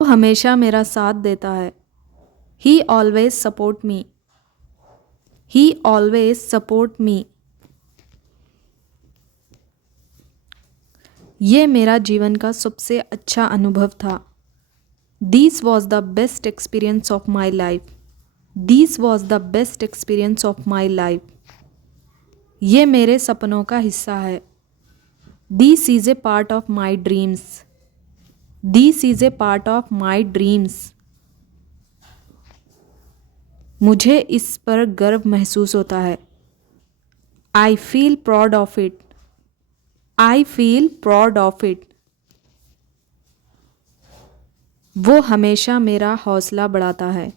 वो हमेशा मेरा साथ देता है। ही ऑलवेज सपोर्ट मी। ही ऑलवेज सपोर्ट मी। ये मेरा जीवन का सबसे अच्छा अनुभव था। This was the best experience of my life. This was the best experience of my life. ये मेरे सपनों का हिस्सा है। This is A part of my dreams. This is A part of my dreams. मुझे इस पर गर्व महसूस होता है। I feel proud of it. I feel proud of it. वो हमेशा मेरा हौसला बढ़ाता है।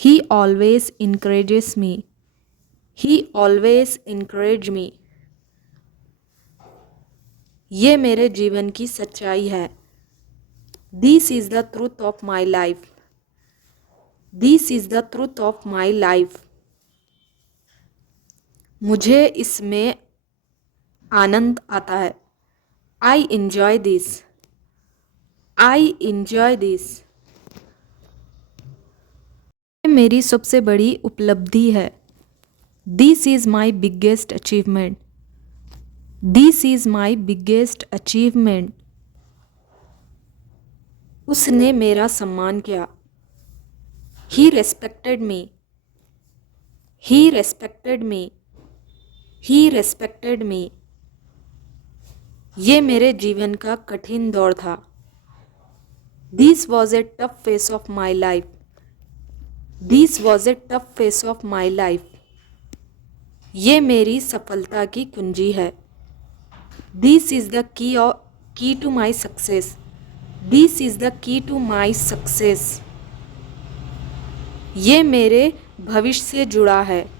ही ऑलवेज इनकरेजेस मी। ही ऑलवेज इनकरेज मी। ये मेरे जीवन की सच्चाई है। This is the truth of my life. This is the truth of my life. मुझे इसमें आनंद आता है। I enjoy this. I enjoy this. मेरी सबसे बड़ी उपलब्धि है। This is my biggest achievement. This is my biggest achievement. उसने मेरा सम्मान किया। ही respected me. He respected me. He respected me. ये मेरे जीवन का कठिन दौर था। This was a tough phase of my life. This was a tough phase of my life. ये मेरी सफलता की कुंजी है। This is the key to my success. This is the key to my success. ये मेरे भविष्य से जुड़ा है।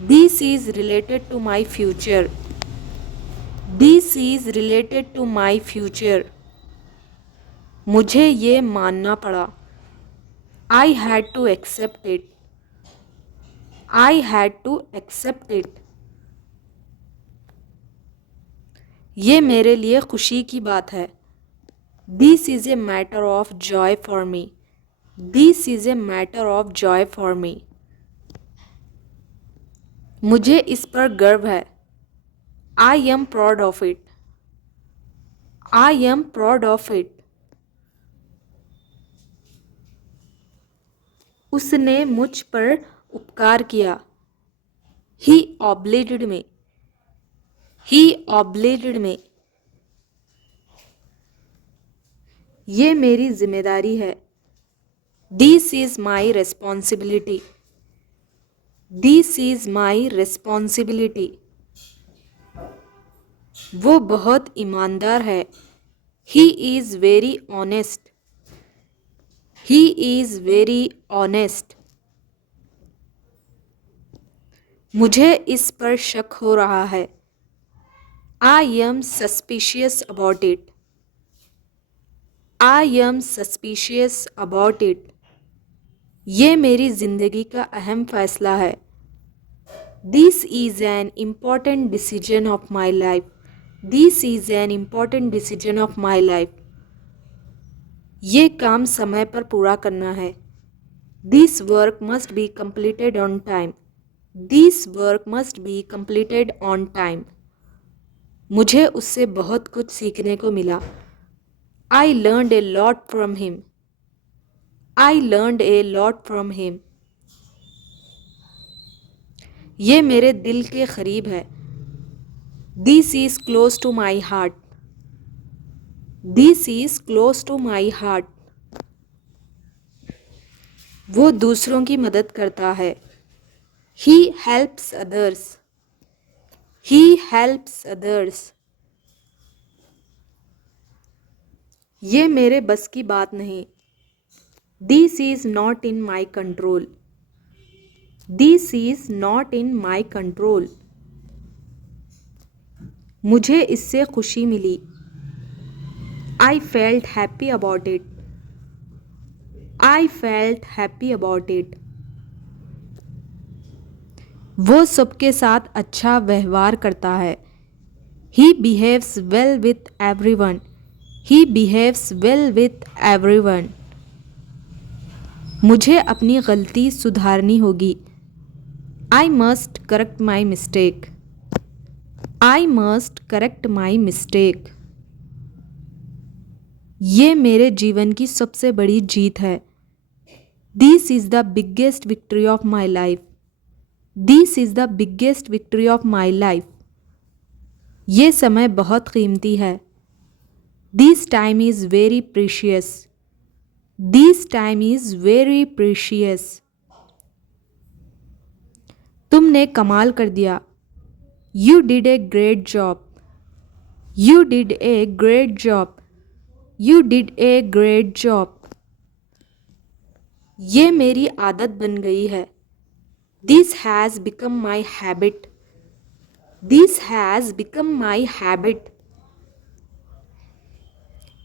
This is related to my future. This is related to my future. मुझे ये मानना पड़ा। I had to accept it. I had to accept it. ये मेरे लिए खुशी की बात है। This is a matter of joy for me. This is a matter of joy for me. मुझे इस पर गर्व है। I am proud of it. I am proud of it. उसने मुझ पर उपकार किया। ही ऑब्लिगेड मी। ही ऑब्लिगेड मी। ये मेरी जिम्मेदारी है। This is my responsibility. This is my responsibility. वो बहुत ईमानदार है। He is very honest. He is very honest. मुझे इस पर शक हो रहा है। I M suspicious about it. I M suspicious about it. ये मेरी ज़िंदगी का अहम फैसला है। This is an important decision of my life. This is an important decision of my life. ये काम समय पर पूरा करना है। This work must be completed on time. This work must be completed on time. मुझे उससे बहुत कुछ सीखने को मिला। I learned a lot from him. I learned a lot from him. ये मेरे दिल के करीब है। This is close to my heart. This is close to my heart. वो दूसरों की मदद करता है। He helps others. He helps others. ये मेरे बस की बात नहीं। This is not in my control. This is not in my control. मुझे इससे खुशी मिली। I felt happy about it. I felt happy about it. वो सबके साथ अच्छा व्यवहार करता है। He behaves well with everyone. He behaves well with everyone. मुझे अपनी गलती सुधारनी होगी. I must correct my mistake. I must correct my mistake. ये मेरे जीवन की सबसे बड़ी जीत है. This is the biggest victory of my life. This is the biggest victory of my life. ये समय बहुत कीमती है. This time is very precious. This time is very precious. तुमने कमाल कर दिया. You did a great job. You did a great job. You did a great job. ये मेरी आदत बन गई है. This has become my habit. This has become my habit.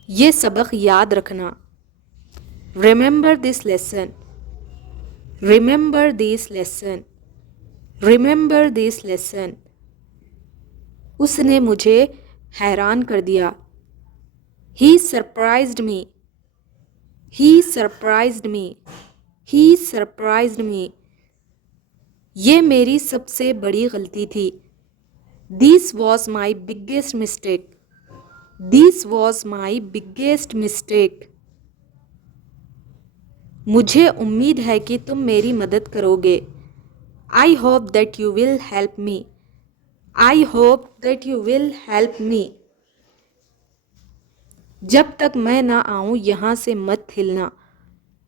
ये सबक याद रखना. Remember this lesson. Remember this lesson. Remember this lesson. उसने मुझे हैरान कर दिया. He surprised me. He surprised me. He surprised me. ये मेरी सबसे बड़ी गलती थी. This was my biggest mistake. This was my biggest mistake. मुझे उम्मीद है कि तुम मेरी मदद करोगे. I hope that you will help me. I hope that you will help me. जब तक मैं ना आऊं यहाँ से मत हिलना.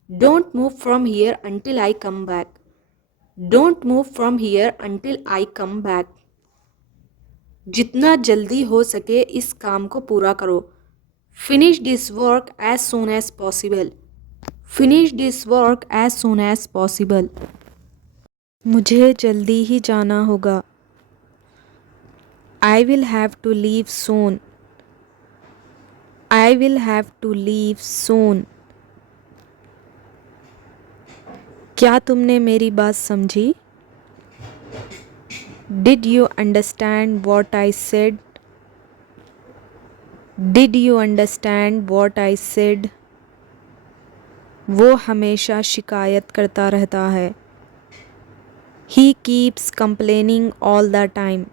Don't move from here until I come back. Don't move from here until I come back. जितना जल्दी हो सके इस काम को पूरा करो. Finish this work as soon as possible. Finish this work as soon as possible. मुझे जल्दी ही जाना होगा. I will have to leave soon. I will have to leave soon. क्या तुमने मेरी बात समझी? Did you understand what I said? Did you understand what I said? वो हमेशा शिकायत करता रहता है. He keeps complaining all the time.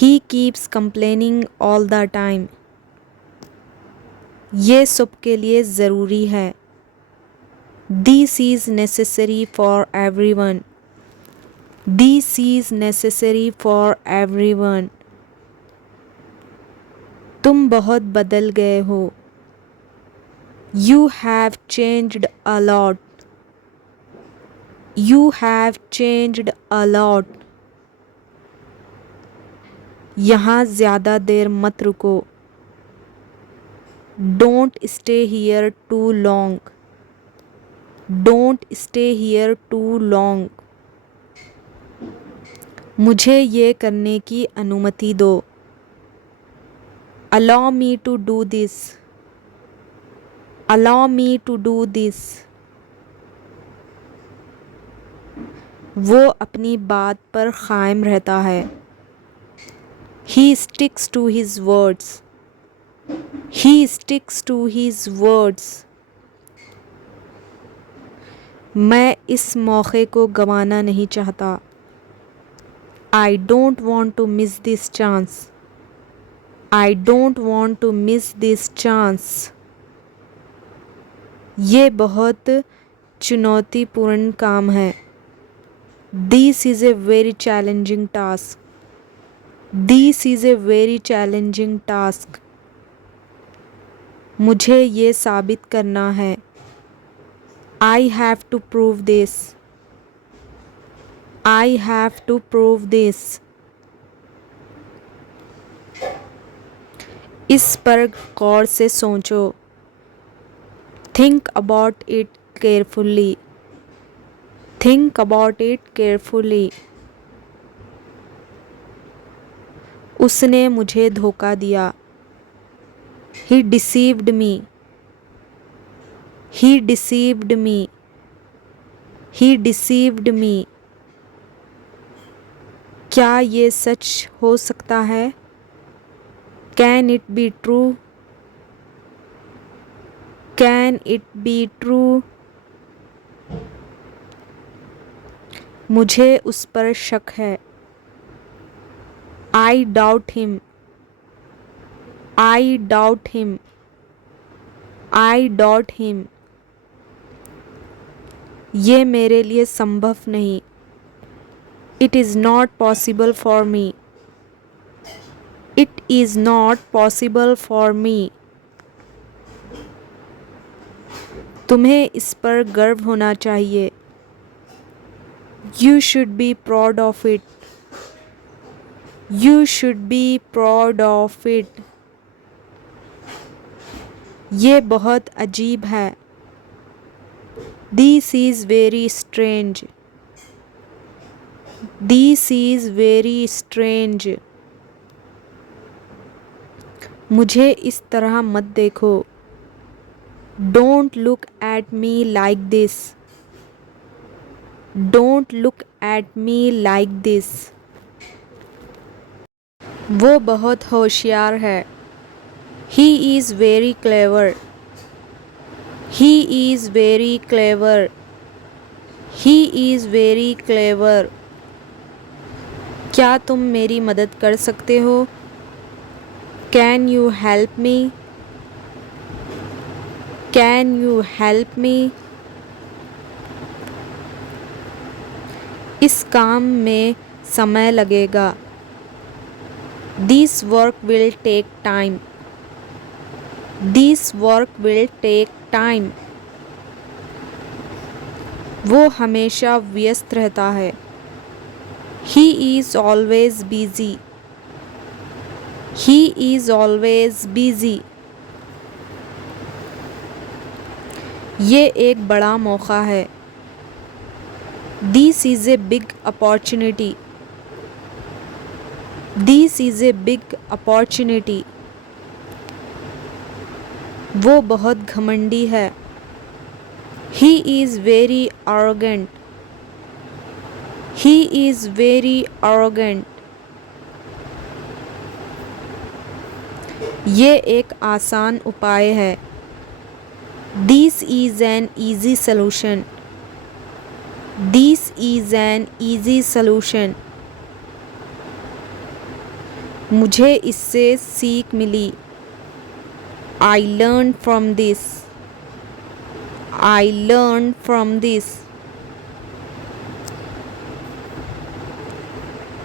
He keeps complaining all the time. ये सबके लिए ज़रूरी है. This is necessary for everyone. This is necessary for everyone. तुम बहुत बदल गए हो. You have changed a lot. You have changed a lot. यहाँ ज़्यादा देर मत रुको. Don't stay here too long. Don't stay here too long. मुझे ये करने की अनुमति दो. Allow me to do this. Allow me to do this. वो अपनी बात पर कायम रहता है. He sticks to his words. He sticks to his words. मैं इस मौके को गंवाना नहीं चाहता. I don't want to miss this chance. I don't want to miss this chance. ये बहुत चुनौतीपूर्ण काम है. This is a very challenging task. This is a very challenging task. मुझे ये साबित करना है. I have to prove this. I have to prove this. इस पर गौर से सोचो. Think about it carefully. Think about it carefully. उसने मुझे धोखा दिया. He deceived me. He deceived me. He deceived me. क्या ये सच हो सकता है? Can it be true? Can it be true? मुझे उस पर शक है। I doubt him. I doubt him. I doubt him. ये मेरे लिए संभव नहीं। It is not possible for me. It is not possible for me. तुम्हें इस पर गर्व होना चाहिए। You should be proud of it. You should be proud of it. ये बहुत अजीब है। This is very strange. This is very strange. मुझे इस तरह मत देखो। Don't look at me like this. Don't look at me like this. वो बहुत होशियार है। He is very clever. He is very clever. He is very clever. क्या तुम मेरी मदद कर सकते हो? Can you help me? Can you help me? इस काम में समय लगेगा। This work will take time. This work will take time. वो हमेशा व्यस्त रहता है। He is always busy. He is always busy. ये एक बड़ा मौका है। This is a big opportunity. This is a big opportunity. वो बहुत घमंडी है। He is very arrogant। He is very arrogant। ये एक आसान उपाय है। This is an easy solution. This is an easy solution. मुझे इससे सीख मिली। I learn from this. I learn from this.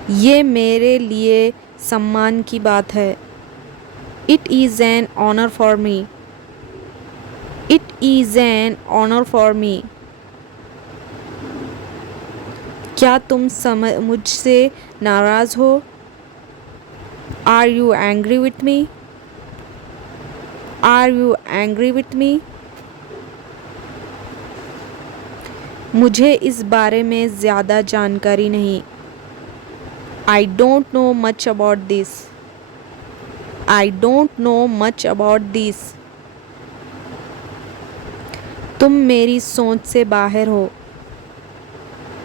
ये मेरे लिए सम्मान की बात है। It is an honour for me. It is an honour for me. क्या तुम मुझसे नाराज़ हो? Are you angry with me? Are you angry with me? मुझे इस बारे में ज़्यादा जानकारी नहीं। I don't know much about this. I don't know much about this. तुम मेरी सोच से बाहर हो।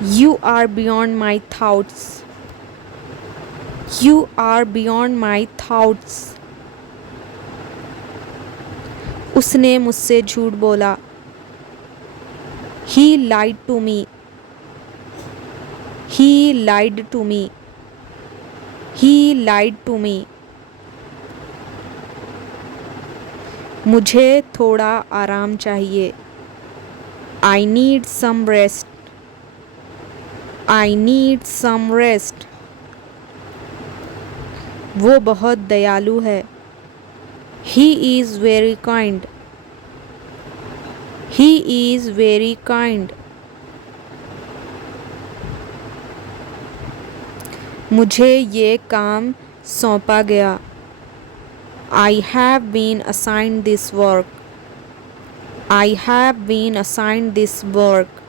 You are beyond my thoughts. You are beyond my thoughts. उसने मुझसे झूठ बोला। He lied to me. He lied to me. He lied to me. मुझे थोड़ा आराम चाहिए। I need some rest. I need some rest. वो बहुत दयालु है। He is very kind. He is very kind. मुझे ये काम सौंपा गया। I have been assigned this work. I have been assigned this work.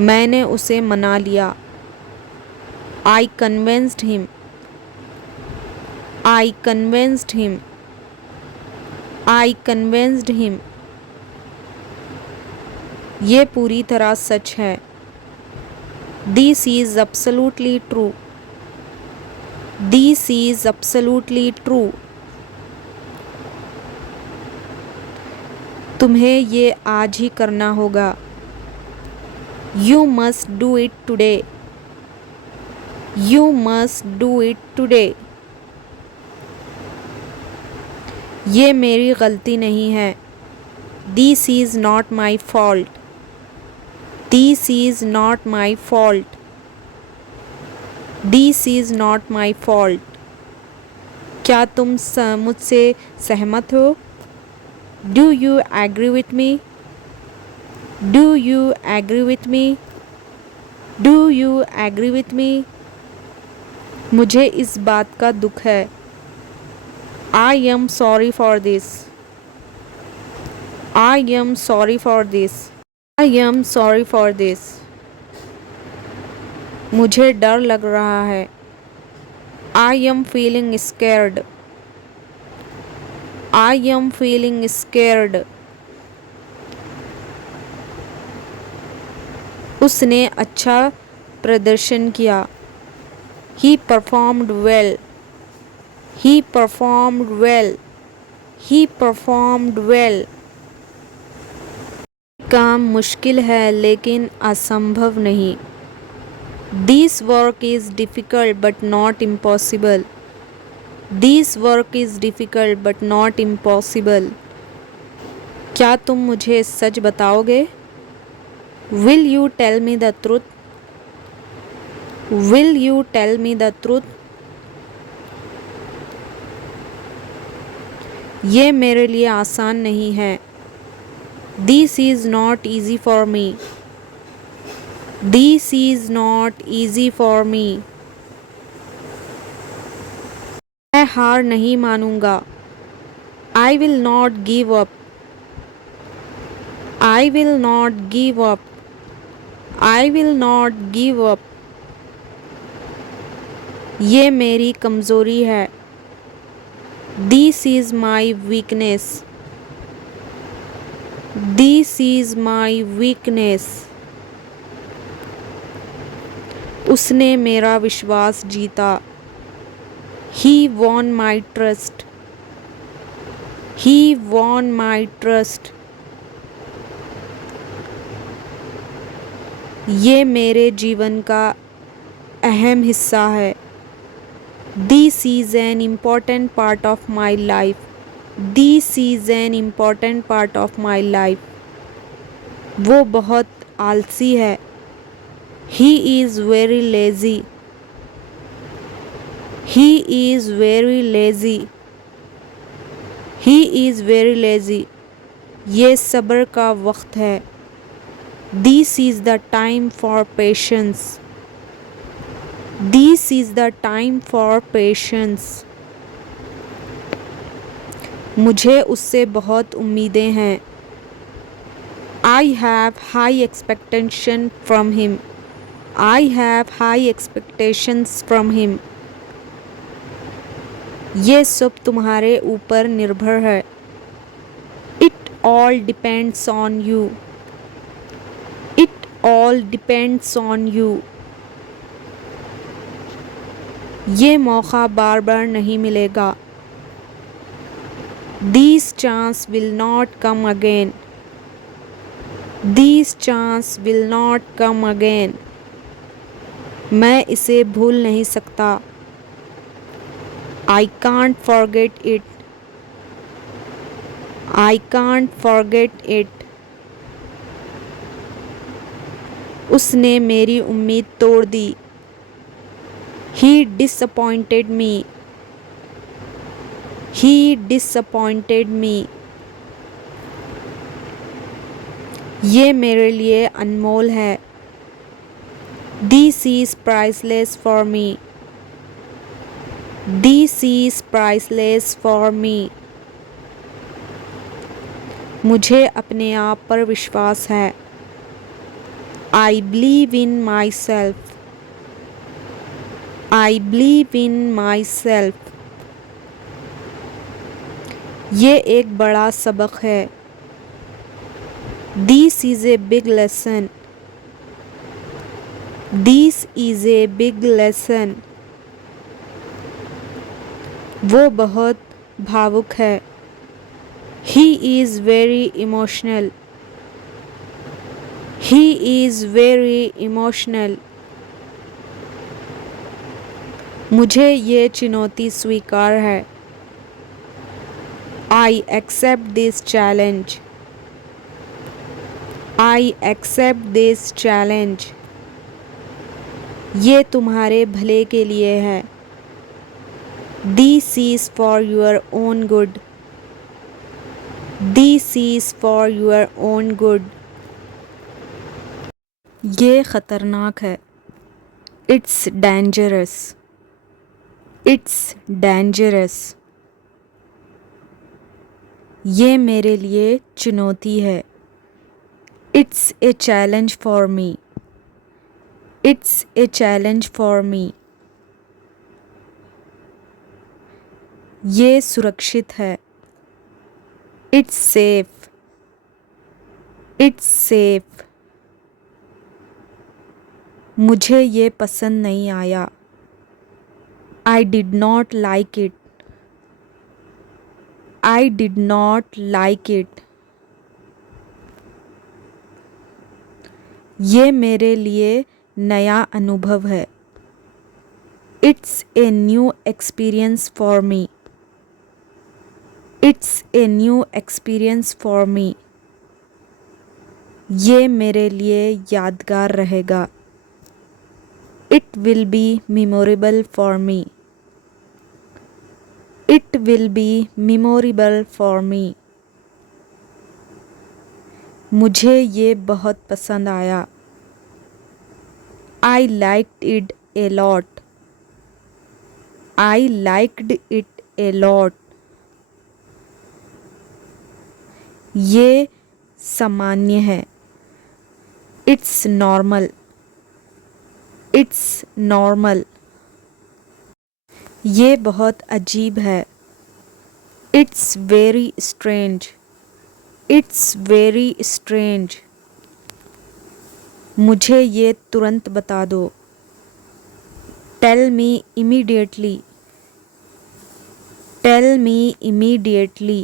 मैंने उसे मना लिया। I convinced him. I convinced him. I convinced him. ये पूरी तरह सच है। This is absolutely true. This is absolutely true. तुम्हें ये आज ही करना होगा। You must do it today. You must do it today. ये मेरी गलती नहीं है। This is not my fault. This is not my fault. This is not my fault. क्या तुम मुझसे सहमत हो? Do you agree with me? Do you agree with me? Do you agree with me? मुझे इस बात का दुख है। I am sorry for this. I am sorry for this. I am sorry for this. मुझे डर लग रहा है। I am feeling scared. I am feeling scared. उसने अच्छा प्रदर्शन किया। He performed well. He performed well. He performed well. काम मुश्किल है लेकिन असंभव नहीं। This work is difficult but not impossible. This work is difficult but not impossible. क्या तुम मुझे सच बताओगे? Will you tell me the truth? Will you tell me the truth? ये मेरे लिए आसान नहीं है। This is not easy for me. This is not easy for me. मैं हार नहीं मानूंगा। I will not give up. I will not give up. I will not give up. ये मेरी कमज़ोरी है। This is my weakness. This is my weakness. उसने मेरा विश्वास जीता। He won my trust. He won my trust. ये मेरे जीवन का अहम हिस्सा है। This is an important part of my life. This is an important part of my life. वो बहुत आलसी है। He is very lazy. He is very lazy. He is very lazy. ये सब्र का वक्त है। This is the time for patience. This is the time for patience. मुझे उससे बहुत उम्मीदें हैं। I have high expectation from him. I have high expectations from him. ये सब तुम्हारे ऊपर निर्भर है। It all depends on you. It all depends on you. ये मौका बार बार नहीं मिलेगा। This chance will not come again. This chance will not come again. मैं इसे भूल नहीं सकता। I can't forget it. I can't forget it. उसने मेरी उम्मीद तोड़ दी। He disappointed me. He disappointed me. ये मेरे लिए अनमोल है। This is priceless for me. This is priceless for me. मुझे अपने आप पर विश्वास है। I believe in myself. I believe in myself. ये एक बड़ा सबक है। This is a big lesson. This is a big lesson. वो बहुत भावुक है। He is very emotional. He is very emotional. मुझे ये चुनौती स्वीकार है. I accept this challenge. I accept this challenge. ये तुम्हारे भले के लिए है. This is for your own good. This is for your own good. ये खतरनाक है. It's dangerous. It's dangerous. ये मेरे लिए चुनौती है. It's a challenge for me. It's a challenge for me. ये सुरक्षित है. It's safe. It's safe. मुझे ये पसंद नहीं आया. I did not like it. I did not like it. ये मेरे लिए नया अनुभव है. It's a new experience for me. It's a new experience for me. ये मेरे लिए यादगार रहेगा. It will be memorable for me. It will be memorable for me. मुझे ये बहुत पसंद आया. I liked it a lot. I liked it a lot. ये सामान्य है. It's normal. It's normal. ये बहुत अजीब है. It's very strange. It's very strange. मुझे ये तुरंत बता दो. Tell me immediately. Tell me immediately.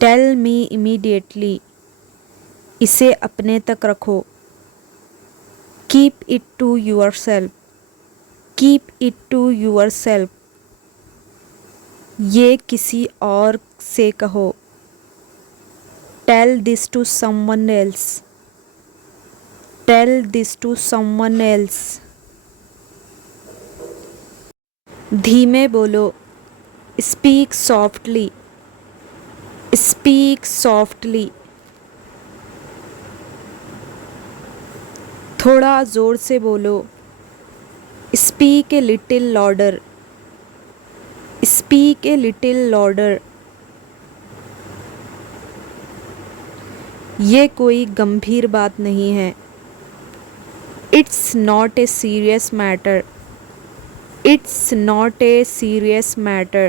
Tell me immediately. इसे अपने तक रखो. Keep it to yourself. Keep it to yourself. ये किसी और से कहो. Tell this to someone else. Tell this to someone else. धीमे बोलो. Speak softly. Speak softly. थोड़ा ज़ोर से बोलो. Speak a little louder. Speak a little louder. ये कोई गंभीर बात नहीं है. It's not a serious matter. It's not a serious matter.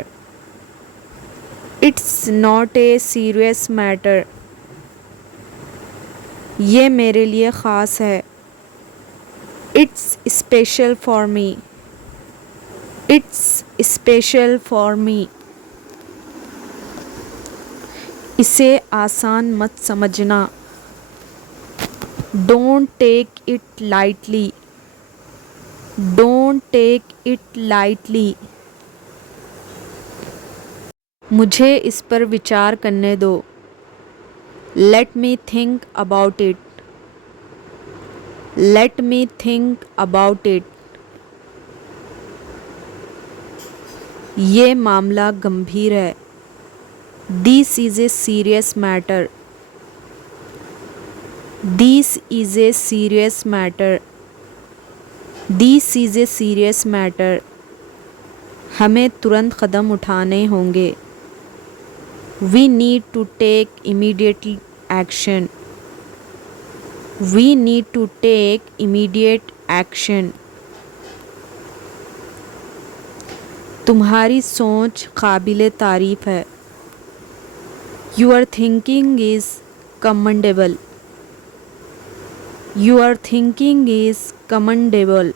It's not a serious matter. ये मेरे लिए ख़ास है. It's special for me. It's special for me. इसे आसान मत समझना. Don't take it lightly. Don't take it lightly. मुझे इस पर विचार करने दो. Let me think about it. Let me think about it. ये मामला गंभीर है. This is a serious matter. This is a serious matter. This is a serious matter. हमें तुरंत कदम उठाने होंगे. We need to take immediate action. We need to take immediate action. तुम्हारी सोच काबिले तारीफ है. Your thinking is commendable. Your thinking is commendable.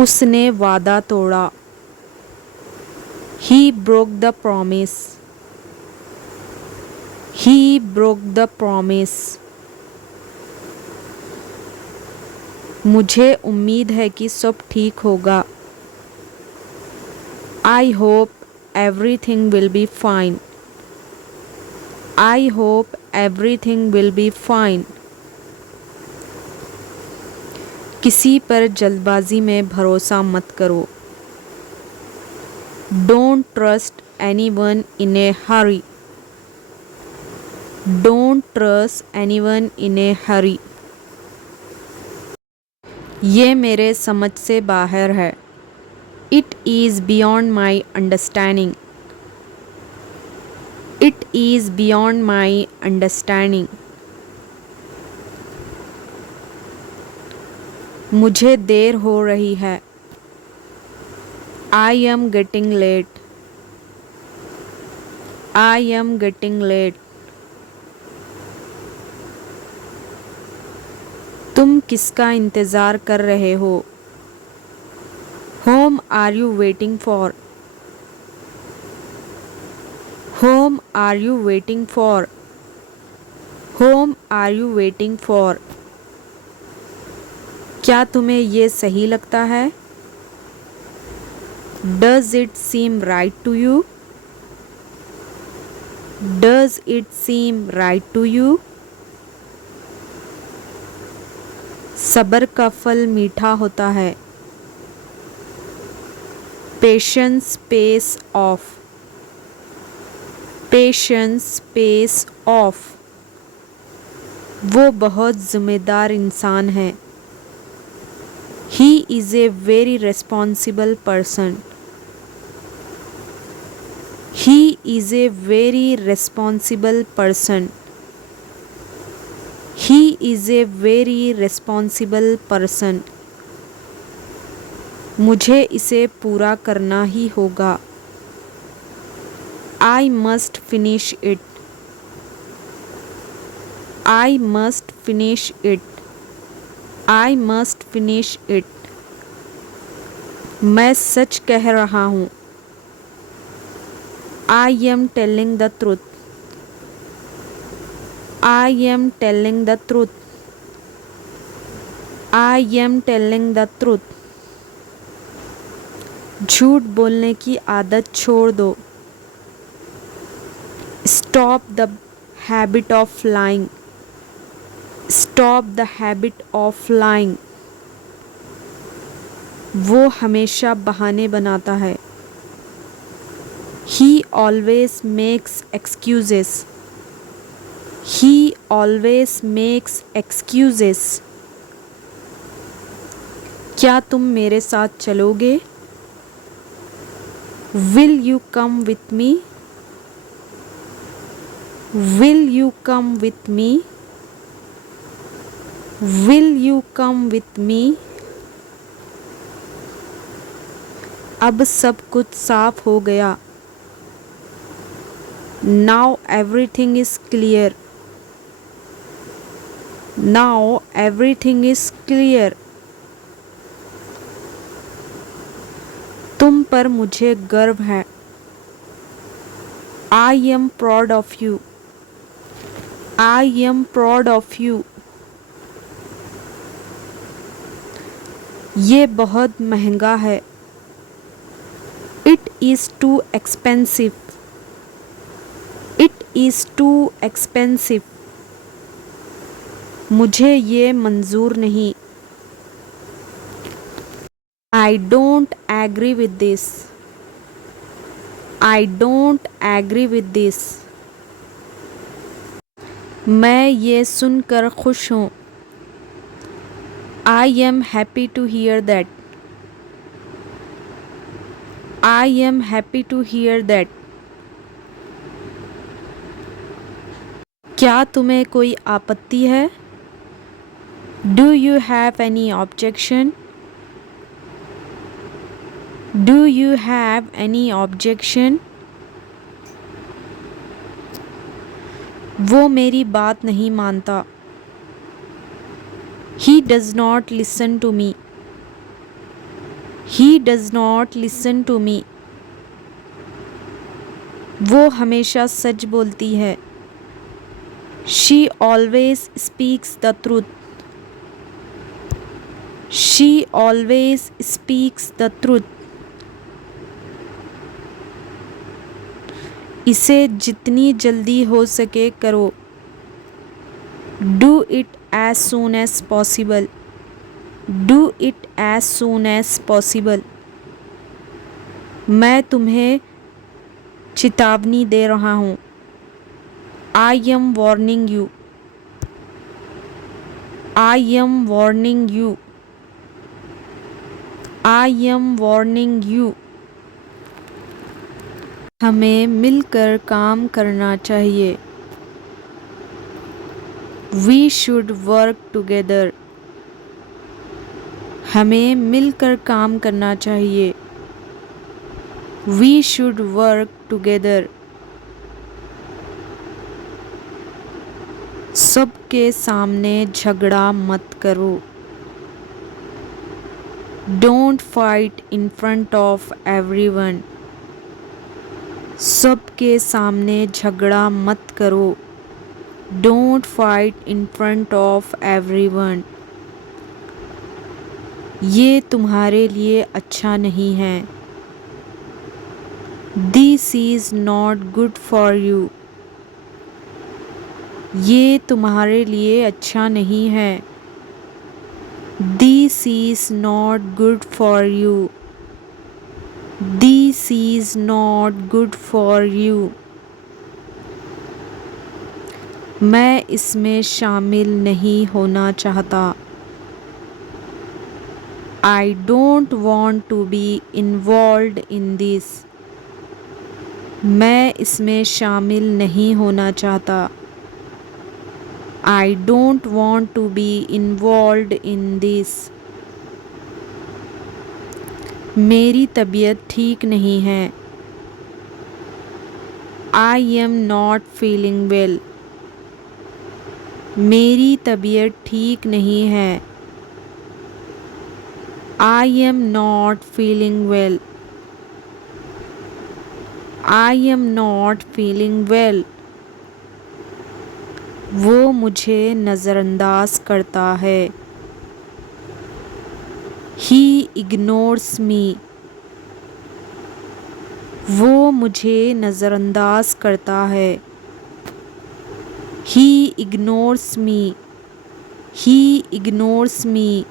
उसने वादा तोड़ा. He broke the promise. He broke the promise. मुझे उम्मीद है कि सब ठीक होगा. I hope everything will be fine. I hope everything will be fine. किसी पर जल्दबाजी में भरोसा मत करो. Don't trust anyone in a hurry. Don't trust anyone in a hurry. ये मेरे समझ से बाहर है. It is beyond my understanding. It is beyond my understanding. मुझे देर हो रही है. I am getting late. I am getting late. तुम किसका इंतज़ार कर रहे हो? Whom are you waiting for? Whom are you waiting for? Whom are you waiting for? क्या तुम्हें ये सही लगता है? Does it seem right to you? Does it seem right to you? सब्र का फल मीठा होता है. Patience pays off. Patience pays off. वो बहुत जिम्मेदार इंसान है. He is a very responsible person. He is a very responsible person. He is a very responsible person. मुझे इसे पूरा करना ही होगा. I must finish it. I must finish it. I must finish it. मैं सच कह रहा हूँ. I am telling the truth. I am telling the truth. I am telling the truth. झूठ बोलने की आदत छोड़ दो. Stop the habit of lying. Stop the habit of lying. वो हमेशा बहाने बनाता है. He always makes excuses. He always makes excuses. क्या तुम मेरे साथ चलोगे? Will you come with me? Will you come with me? Will you come with me? अब सब कुछ साफ हो गया. Now everything is clear. Now everything is clear. तुम पर मुझे गर्व है. I am proud of you. I am proud of you. ये बहुत महंगा है. It is too expensive. It is too expensive. मुझे ये मंजूर नहीं. I don't agree with this. I don't agree with this. मैं ये सुनकर खुश हूँ. I am happy to hear that. I am happy to hear that. क्या तुम्हें कोई आपत्ति है? Do you have any objection? Do you have any objection? वो मेरी बात नहीं मानता. He does not listen to me. He does not listen to me. वो हमेशा सच बोलती है। She always speaks the truth. She always speaks the truth. इसे जितनी जल्दी हो सके करो। Do it as soon as possible. Do it as soon as possible. मैं तुम्हें चेतावनी दे रहा हूँ। I am warning you. I am warning you. I am warning you. हमें मिलकर काम करना चाहिए। We should work together. हमें मिलकर काम करना चाहिए। We should work together. सबके सामने झगड़ा मत करो। Don't fight in front of everyone. सबके सामने झगड़ा मत करो। Don't fight in front of everyone. ये तुम्हारे लिए अच्छा नहीं है। This is not good for you. ये तुम्हारे लिए अच्छा नहीं है। This is not good for you. This is not good for you. मैं इसमें शामिल नहीं होना चाहता। I don't want to be involved in this. मैं इसमें शामिल नहीं होना चाहता। I don't want to be involved in this. मेरी तबीयत ठीक नहीं है। I am not feeling well. मेरी तबीयत ठीक नहीं है। I am not feeling well. I am not feeling well. वो मुझे नज़रअंदाज करता है। He ignores me. वो मुझे नज़रअंदाज करता है। He ignores me. He ignores me.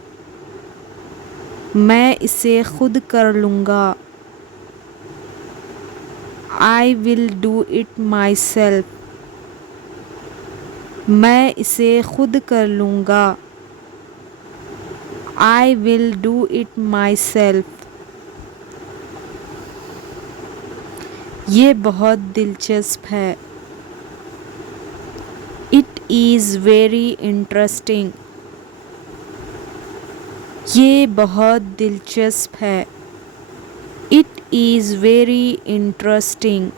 मैं इसे खुद कर लूँगा। I will do it myself. मैं इसे खुद कर लूँगा। I will do it myself. ये बहुत दिलचस्प है। It is very interesting. ये बहुत दिलचस्प है। It is very interesting.